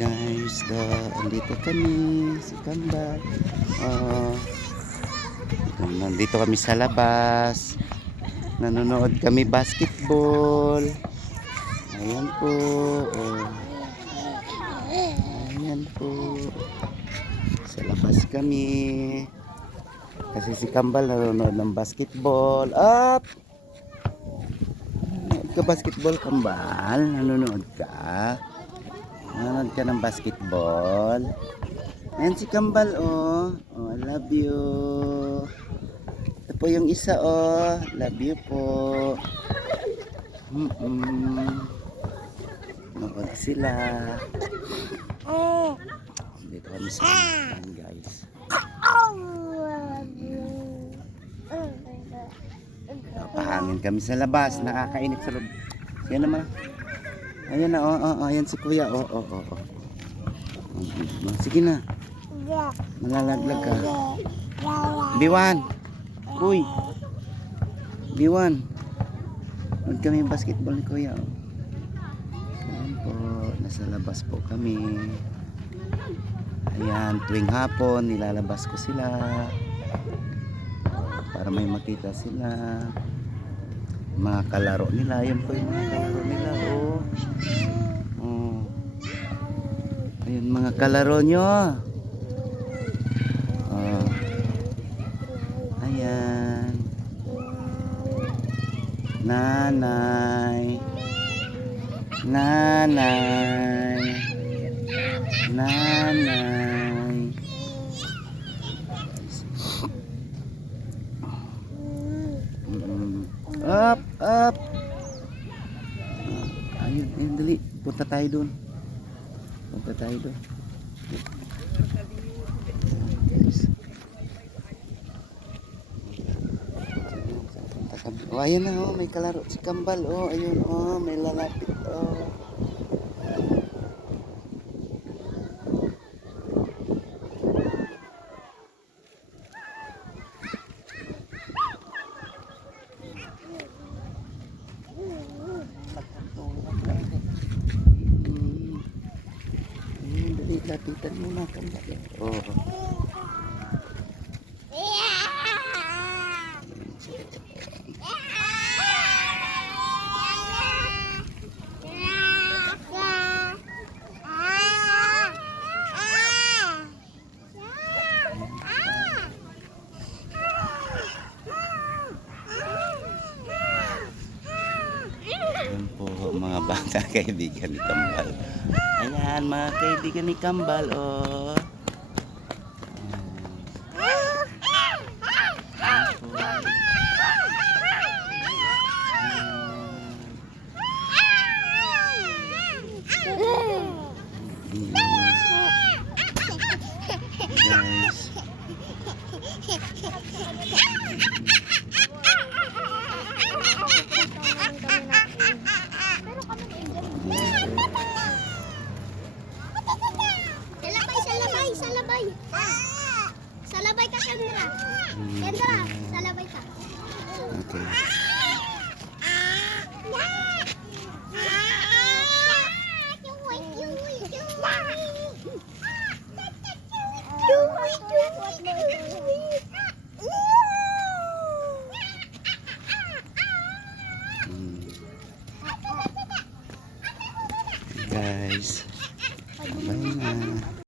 Guys, andito kami si Kambal. Nandito kami sa labas. Nanonood kami basketball. Ayan po. Ayan po. Sa labas kami. Kasi si Kambal nanonood ng basketball. Up! Nanonood ka basketball, Kambal? Nanonood ka? Nanonood ka ng basketball? Ayan si Kambal, oh. Oh, I love you. Ito po yung isa, oh. Love you po. Nood sila. Dito kami sa guys. Napahangin kami sa labas. Nakakainit sa loob. Yan naman. Ayan na, ayan si kuya. Sige na. Malalaglag ka. Biwan. Uy. Biwan. Nood kami basketball ni kuya. Ayan po. Nasa labas po kami. Ayan. Tuwing hapon, nilalabas ko sila. Para may makita sila. Mga kalaro nila. Yun po yung mga kalaro nila. Ayun mga kalaro nyo. Ayan. Nanay. Nanay. Nanay. Up, up. Ayun, dali. Punta tayo doon. Punta tayo doon. Oh, ayan na, oh, may kalaro si Kambal, oh, ayun, oh, may lalapit, oh. Ayun, dali, lapitan mo na, Kambal, oh. Ayan po mga bata kaibigan ni Kambal. Ayan mga kaibigan ni Kambal, oh. Guys. Salabay. Salabay ka, Kendra. Kendra, salabay ka. Okay. Guys. Bye na.